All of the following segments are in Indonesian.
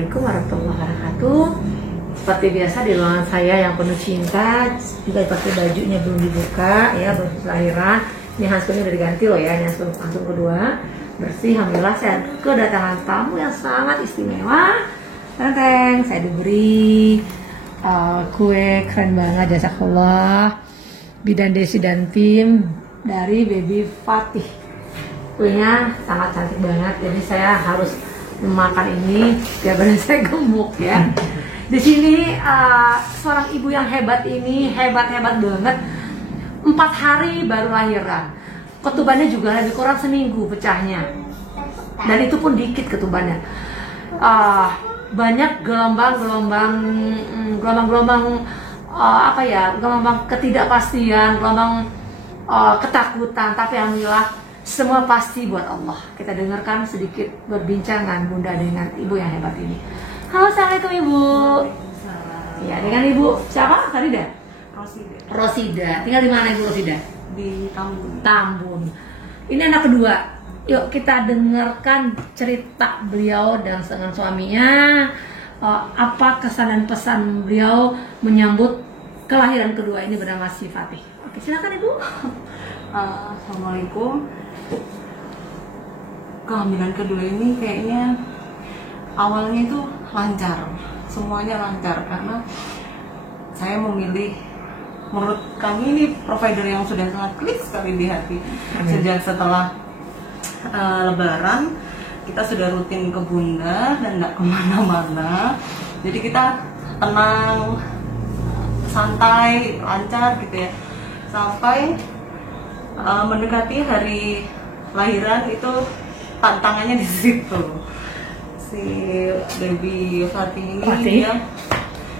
Assalamualaikum warahmatullahi wabarakatuh. Seperti biasa di ruangan saya yang penuh cinta, juga pakai bajunya belum dibuka ya, baru lahiran. Ini handphonenya udah diganti loh ya, ini handphone kedua bersih. Alhamdulillah saya kedatangan tamu yang sangat istimewa. Teng, saya diberi kue keren banget, jazakallah. Bidan Desi dan tim dari Baby Fatih. Kuenya sangat cantik banget, jadi saya harus memakan ini biar badan saya gemuk ya. Di sini seorang ibu yang hebat ini hebat banget. 4 hari baru lahiran. Ketubannya juga lebih kurang seminggu pecahnya. Dan itu pun dikit ketubannya. Banyak gelombang apa ya? Gelombang ketidakpastian, gelombang ketakutan. Tapi alhamdulillah semua pasti buat Allah. Kita dengarkan sedikit berbincangan Bunda dengan ibu yang hebat ini. Halo, assalamualaikum ibu. Ya, dengan ibu siapa? Farida? Rosida. Tinggal di mana ibu Rosida? Di Tambun. Tambun. Ini anak kedua. Yuk kita dengarkan cerita beliau dan dengan suaminya. Apa kesan dan pesan beliau menyambut kelahiran kedua ini bernama si Fatih. Oke, silakan ibu. Assalamualaikum. Kehamilan kedua ini kayaknya awalnya itu lancar, semuanya lancar karena saya memilih, menurut kami ini provider yang sudah sangat klik sekali di hati. Sejak setelah Lebaran kita sudah rutin ke Bunda dan nggak kemana-mana, jadi kita tenang, santai, lancar gitu ya, sampai mendekati hari lahiran itu tantangannya di situ. Si Baby Fatih ini dia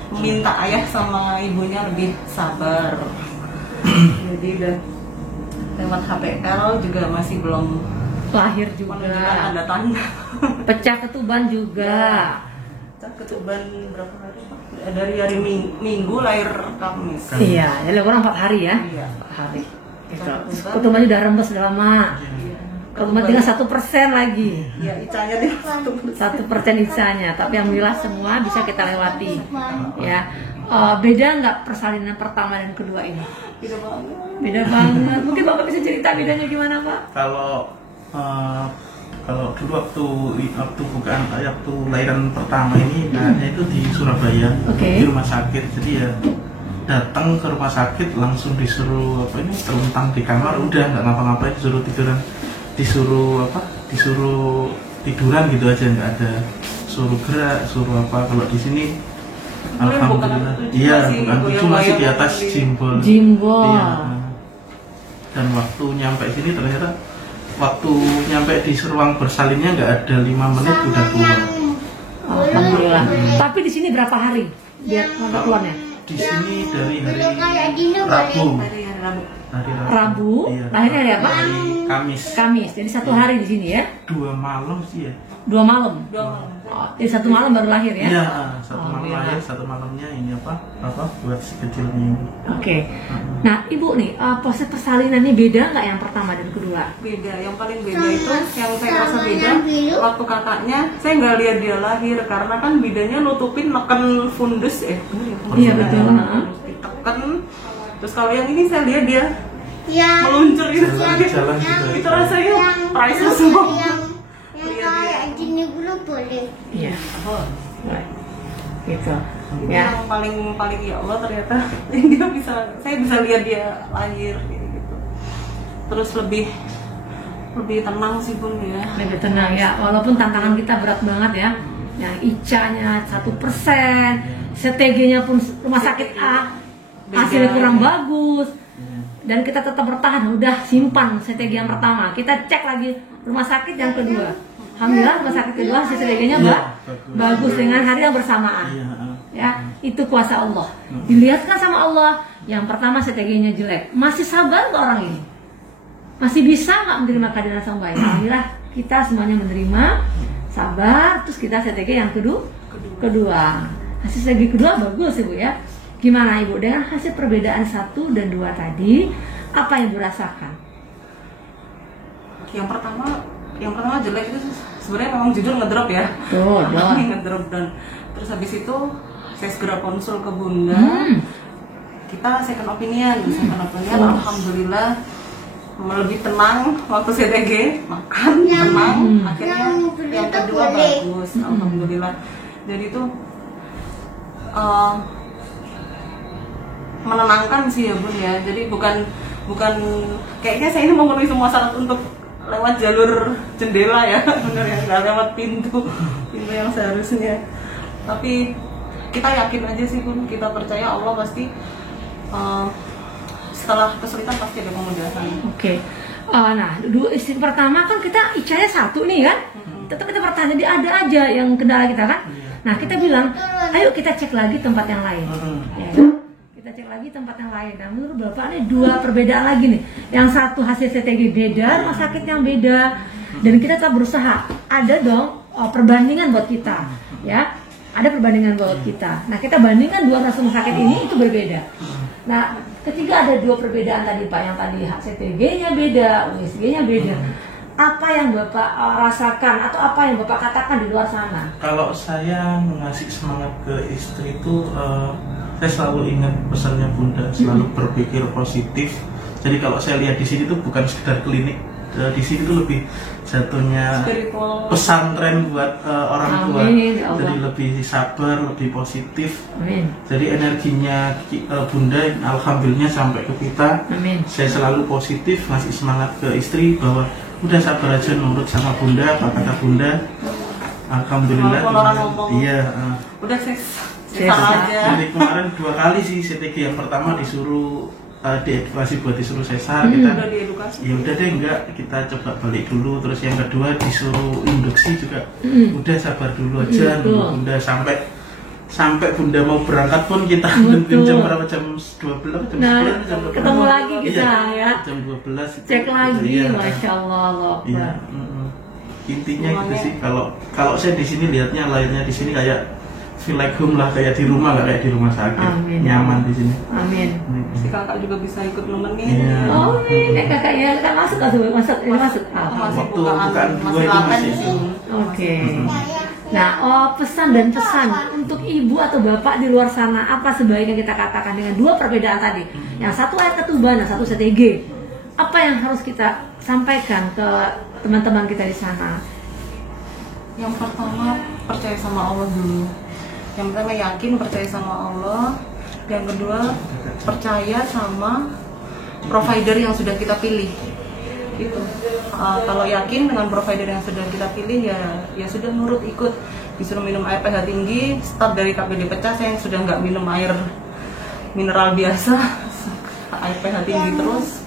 meminta ayah sama ibunya lebih sabar. Jadi udah lewat HPL juga masih belum lahir juga. Menunjukkan ada tanda. Pecah ketuban juga. Pecah ketuban berapa hari Pak? Dari hari Minggu lahir Kamis. Iya, jadi kurang 4 hari ya. Iya. 4 hari. Gitu. Ketubannya udah rembes udah lama. Ketuban tinggal 1% lagi. Iya, icanya dia 1% icanya. Tapi alhamdulillah semua bisa kita lewati. Ya. Beda nggak persalinan pertama dan kedua ini? Beda banget. Beda banget. Mungkin Bapak bisa cerita bedanya gimana Pak? Kalau dulu waktu bukaan waktu lahiran pertama ini lahirannya itu di Surabaya, di rumah sakit. Jadi ya datang ke rumah sakit langsung disuruh terlentang di kamar, udah nggak ngapa-ngapain, disuruh tiduran gitu aja, nggak ada suruh gerak, suruh apa. Kalau di sini alhamdulillah bukan tujuh, masih di atas jimbol. Iya. Dan waktu nyampe sini ternyata waktu nyampe di ruang bersalinnya nggak ada 5 menit udah keluar. Alhamdulillah. Tapi di sini berapa hari biar keluarnya? Di sini dari hari Rabu. Iya. Lahirnya hari apa? Hari Kamis. Jadi 1 hari di sini ya? 2 malam sih ya. 2 malam. Jadi 1 malam baru lahir ya? Iya, 1 malam lahir, 1 malamnya ini apa buat si kecilnya. Oke. Nah ibu nih, proses persalinan ini beda nggak yang pertama dan kedua? Beda. Yang paling beda itu yang saya rasa beda waktu kakaknya, saya nggak lihat dia lahir karena kan bidanya nutupin neken fundus Iya betul. Ditekan. Terus kalau yang ini saya lihat dia meluncur gitu. Jalan juga. Itu rasanya priceless semua. Iya. Gitu. Ya. Yang paling ya Allah ternyata saya bisa lihat dia lahir gitu. Terus lebih tenang sih Bun ya. Lebih tenang ya. Walaupun tantangan kita berat banget ya. Yang ICA-nya 1%, CTG-nya pun rumah sakit A hasilnya kurang bagus. Dan kita tetap bertahan, udah simpan CTG yang pertama. Kita cek lagi rumah sakit yang kedua. Alhamdulillah rumah sakit kedua CTG-nya bagus dengan hari yang bersamaan. Ya, itu kuasa Allah. Dilihatkan sama Allah. Yang pertama CTG-nya jelek. Masih sabar nggak orang ini? Masih bisa nggak menerima keadaan sang bayi? Alhamdulillah kita semuanya menerima, sabar. Terus kita CTG yang kedua. Hasil CTG kedua bagus ibu ya. Gimana ibu dengan hasil perbedaan 1 dan 2 tadi? Apa yang ibu rasakan? Yang pertama jelek itu sebenarnya memang jujur ngedrop ya. Ngedrop, dan terus habis itu saya segera konsul ke Bunda. Kita second opinion. Alhamdulillah lebih tenang waktu CTG, makan tenang, akhirnya yang kedua bagus, alhamdulillah. Jadi itu menenangkan sih ya Bun ya. Jadi bukan kayaknya saya ini memenuhi semua syarat untuk lewat jalur jendela ya, benar ya, nggak lewat pintu yang seharusnya. Tapi kita yakin aja sih Bun, kita percaya Allah pasti setelah kesulitan pasti ada kemudahan. Oke. Nah, dua istri pertama kan kita icanya satu nih kan. Tetap kita bertanya, dia ada aja yang kendala kita kan. Nah, kita bilang, ayo kita cek lagi tempat yang lain. Ya, kita cek lagi tempat yang lain. Nah, menurut Bapak ini dua perbedaan lagi nih. Yang satu hasil CTG beda, rumah sakit yang beda. Dan kita tetap berusaha. Ada dong perbandingan buat kita, ya. Ada perbandingan buat kita. Nah, kita bandingkan dua rumah sakit ini itu berbeda. Nah, ketika ada dua perbedaan tadi Pak, yang tadi CTG-nya beda, USG-nya beda. Apa yang Bapak rasakan atau apa yang Bapak katakan di luar sana? Kalau saya ngasih semangat ke istri itu, saya selalu ingat pesannya Bunda, selalu berpikir positif. Jadi kalau saya lihat di sini tuh bukan sekedar klinik, di sini tuh lebih jatuhnya pesantren buat orang tua. Jadi lebih sabar, lebih positif. Amin. Jadi energinya Bunda alhamdulillah sampai ke kita. Amin. Saya selalu positif, ngasih semangat ke istri bahwa udah sabar aja, nurut sama Bunda, apa kata Bunda. Alhamdulillah. Iya. Udah sih. Jadi kemarin 2 kali sih CTG. Yang pertama disuruh diedukasi buat disuruh sesar, kita ya udah deh enggak, kita coba balik dulu. Terus yang kedua disuruh induksi juga, udah sabar dulu aja, Bunda sampai Bunda mau berangkat pun kita nungguin jam berapa, jam 12, jam 11, jam 12 ketemu lagi kita ya, jam 12 cek lagi, Masya Allah. Iya, intinya gitu sih. Kalau saya di sini lihatnya, lainnya di sini kayak feel like home lah, kayak di rumah, nggak kayak di rumah sakit. Amin. Nyaman di sini. Amin. Si kakak juga bisa ikut nemenin. Oh ini kakaknya kita masuk atau masuk? Waktu bukaan 2 itu masih. Oke. Nah, pesan dan pesan untuk ibu atau bapak di luar sana, apa sebaiknya kita katakan dengan dua perbedaan tadi? Yang satu ayat ketuban, yang satu CTG. Apa yang harus kita sampaikan ke teman-teman kita di sana? Yang pertama, percaya sama Allah dulu. Yang pertama yakin, percaya sama Allah. Yang kedua, percaya sama provider yang sudah kita pilih. Gitu. Kalau yakin dengan provider yang sudah kita pilih, ya sudah nurut ikut. Disuruh minum air pH tinggi, start dari KPD pecah, saya sudah nggak minum air mineral biasa, air pH tinggi terus,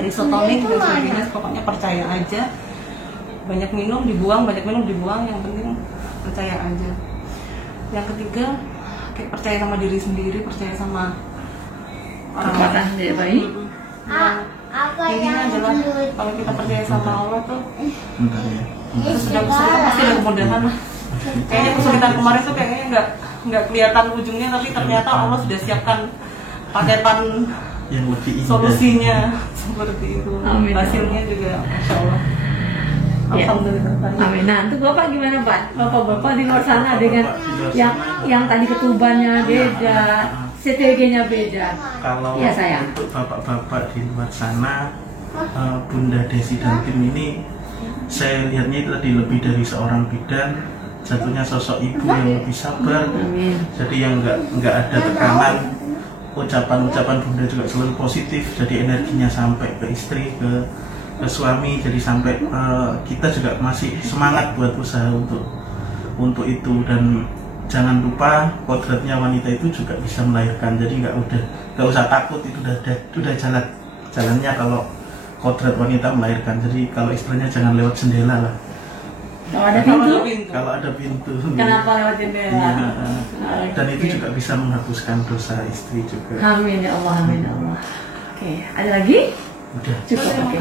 isotonik dan sebagainya. Pokoknya percaya aja. Banyak minum dibuang, yang penting percaya aja. Yang ketiga, kayak percaya sama diri sendiri, percaya sama orang lain. Intinya adalah kalau kita percaya sama Allah tuh sudah pasti ada kemudahan lah. Kayaknya kesulitan kemarin tuh kayaknya nggak kelihatan ujungnya, tapi ternyata Allah sudah siapkan paketan yang lebih indah, solusinya seperti itu. Hasilnya juga Masya Allah. Amin. Nah, untuk Bapak gimana Pak? Bapak di luar sana dengan yang tadi ketubannya beda, CTG-nya beda. Kalau ya, sayang, untuk bapak-bapak di luar sana, Bunda Desi dan tim ini, saya lihatnya itu tadi lebih dari seorang bidan, jatuhnya sosok ibu yang lebih sabar. Jadi yang nggak ada tekanan, ucapan Bunda juga selalu positif. Jadi energinya sampai ke istri, ke suami, jadi sampai kita juga masih semangat buat usaha untuk itu. Dan jangan lupa kodratnya wanita itu juga bisa melahirkan, jadi nggak usah takut, itu udah jalannya kalau kodrat wanita melahirkan. Jadi kalau istilahnya jangan lewat jendela lah. Kalau ada pintu. Kenapa lewat jendela? Ya, dan itu juga bisa menghapuskan dosa istri juga. Amin ya Allah, amin ya Allah. Oke, ada lagi? Udah. Cukup, oke.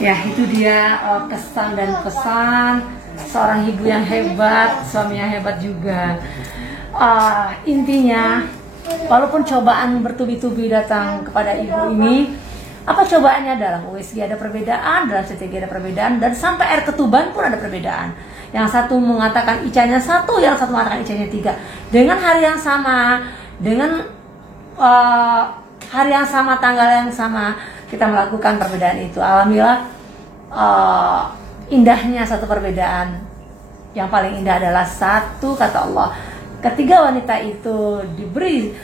Ya, itu dia kesan dan pesan seorang ibu yang hebat, suami yang hebat juga. Intinya, walaupun cobaan bertubi-tubi datang kepada ibu ini, Apa cobaannya? Dalam USG ada perbedaan, dalam CTG ada perbedaan, dan sampai air ketuban pun ada perbedaan. Yang satu mengatakan ICA-nya 1, yang satu mengatakan ICA-nya 3. Dengan hari yang sama, dengan hari yang sama, tanggal yang sama, kita melakukan perbedaan itu. Alhamdulillah, indahnya satu perbedaan. Yang paling indah adalah satu kata Allah. Ketika wanita itu diberi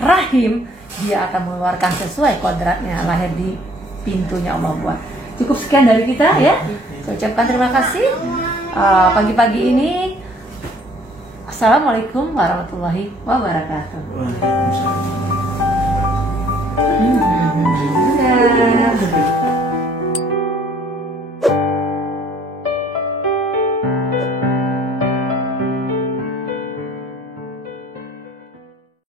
rahim, dia akan mengeluarkan sesuai kodratnya, lahir di pintunya Allah buat. Cukup sekian dari kita ya. Saya ucapkan terima kasih pagi-pagi ini. Assalamualaikum warahmatullahi wabarakatuh. Waalaikumsalam.